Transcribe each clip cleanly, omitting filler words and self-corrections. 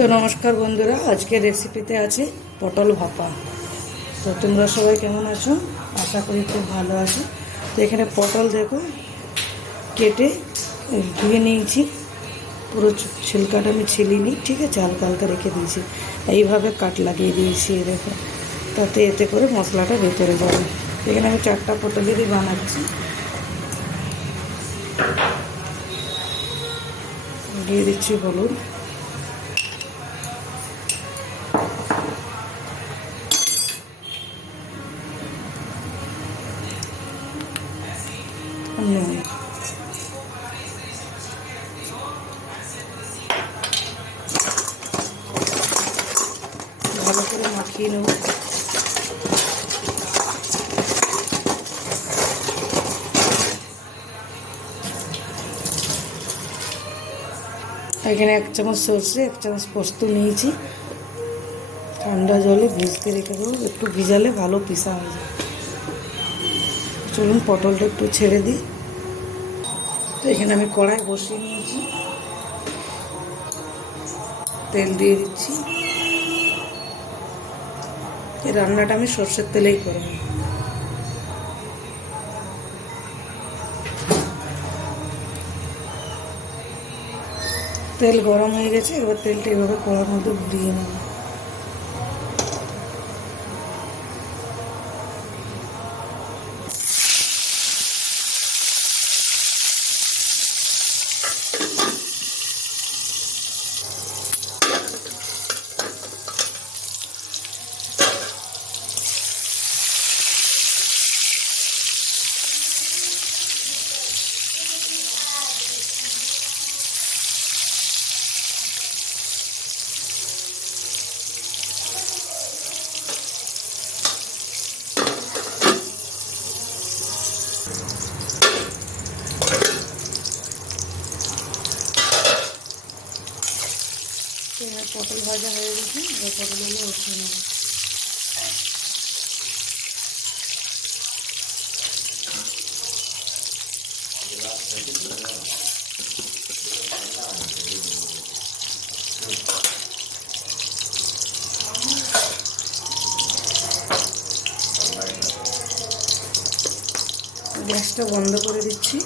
তো নমস্কার বন্ধুরা, আজকের রেসিপিতে আছে পটল ভাপা। তো তোমরা সবাই কেমন আছো? আশা করি খুব ভালো আছো। তো এখানে পটল দেখো কেটে ধুয়ে নিয়েছি, পুরো ছিলকাটা আমি ছিলিনি, ঠিক আছে, হালকা হালকা রেখে দিয়েছি। এইভাবে কাট লাগিয়ে দিয়েছি দেখো, তাতে এতে করে মশলাটা ভেতরে যাবে। এখানে আমি 4টা পটলেরই বানাচ্ছি। দিয়ে দিচ্ছি হলুদ, নুন, ভালো করে মাখিয়ে নেব। এখানে 1 চামচ সর্ষে, 1 চামচ পোস্ত নিয়েছি। ঠান্ডা জলে ভিজতে রেখে দেবো, একটু ভিজালে ভালো পিসা হয়ে যায়। চলুন পটলটা একটু ছেড়ে দিই। তো এখানে আমি কড়াই বসিয়ে নিয়েছি, তেল দিয়ে দিচ্ছি। এই রান্নাটা আমি সর্ষের তেলেই করব। তেল গরম হয়ে গেছে, এবার তেলটা এভাবে কড়ার মধ্যে ঘুরিয়ে নেব। এবার পটল ভাজা হয়ে গেছে, এবার পটলগুলো উঠিয়ে নেব। গ্যাসটা বন্ধ করে দিচ্ছি।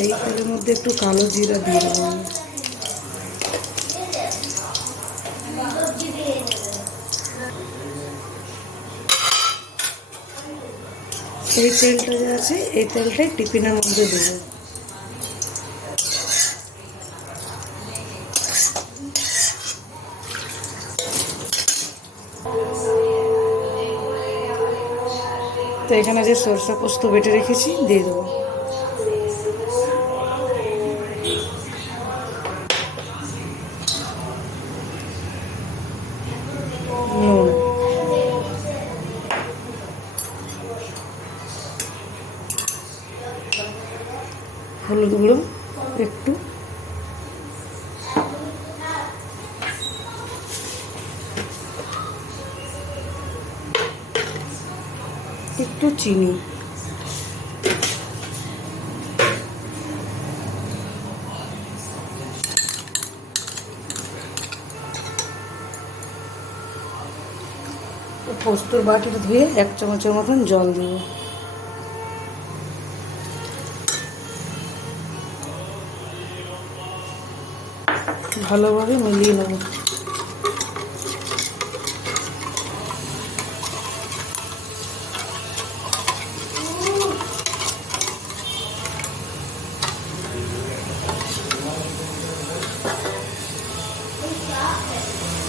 এই তেলের মধ্যে একটু কালো জিরা দিয়ে দেবো। এই তেলটা যে আছে, এই তেলটাই টিফিনের মধ্যে দেবো। তো এখানে যে সরষে পোস্ত বেটে রেখেছি দিয়ে দেবো। নুন, হলুদ গুঁড়ো একটু, একটু চিনি, পোস্তর বাটিটা ধুয়ে 1 চামচের মতন জল দেবো। ভালোভাবে মিলিয়ে নেব।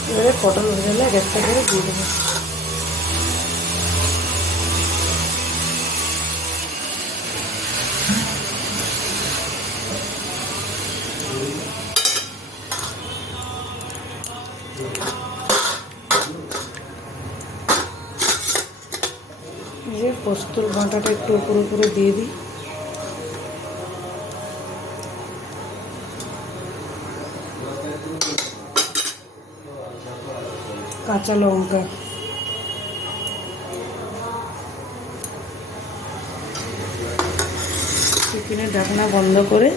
এবারে পটল ভেজে গ্যাসটা করে দিয়ে দেবো। যে পোস্তর বাটাটা একটু উপরে উপরে দিয়ে দিই। কাঁচা লঙ্কা, টিফিনের ঢাকনা বন্ধ করে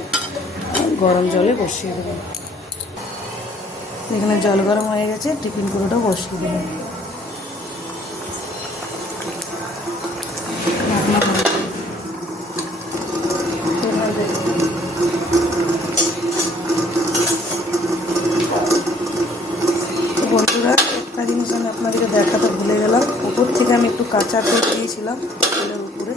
গরম জলে বসিয়ে দেবো। তো এখানে জল গরম হয়ে গেছে, টিফিন কৌটোটা বসিয়ে দেবেন। বন্ধুরা, একটা জিনিস আমি আপনাদেরকে দেখাতে ভুলে গেলাম, উপর থেকে আমি একটু কাঁচা তেল দিয়েছিলাম তেলের উপরে।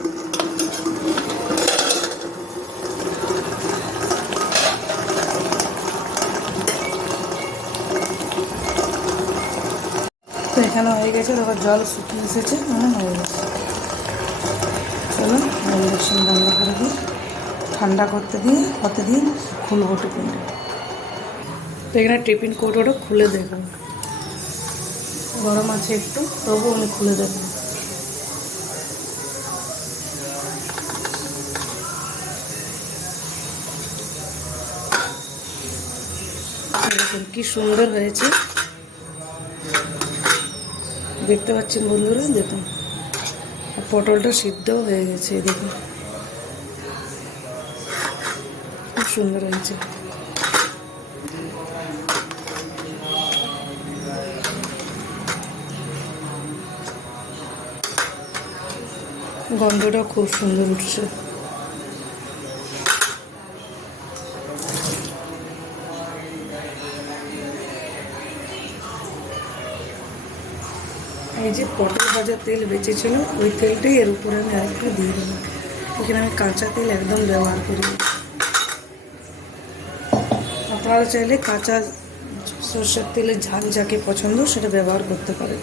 তো এখানে হয়ে গেছে, দেখো জল শুকিয়ে এসেছে, মানে হয়ে গেছে। চলো ইন্ডাকশন বন্ধ করে দিই, ঠান্ডা করতে দিয়ে হতে দিন, খুলবো টিফিনটা। তো এখানে টিফিন কৌটোটা খুলে দেবো, গরম আছে একটু, তবু আমি খুলে দেবো। দেখুন কি সুন্দর হয়েছে, দেখতে পাচ্ছেন বন্ধুরা, দেখুন আর পটলটা সিদ্ধও হয়ে গেছে, দেখুন খুব সুন্দর হয়েছে। গন্ধটা খুব সুন্দর উঠছে। এই যে পটল ভাজার তেল বেঁচেছিল, ওই তেলটাই এর উপরে আমি আরেকটা দিয়ে দেবো। এখানে আমি কাঁচা তেল একদম ব্যবহার করি। আপনারা চাইলে কাঁচা সরষের তেলের ঝাল যাকে পছন্দ সেটা ব্যবহার করতে পারেন।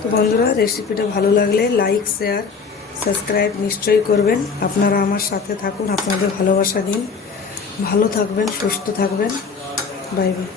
তো বন্ধুরা, রেসিপিটা ভালো লাগলে লাইক, শেয়ার, সাবস্ক্রাইব নিশ্চয়ই করবেন। আপনারা আমার সাথে থাকুন, আপনাদের ভালোবাসা দিন। ভালো থাকবেন, সুস্থ থাকবেন। Bye bye.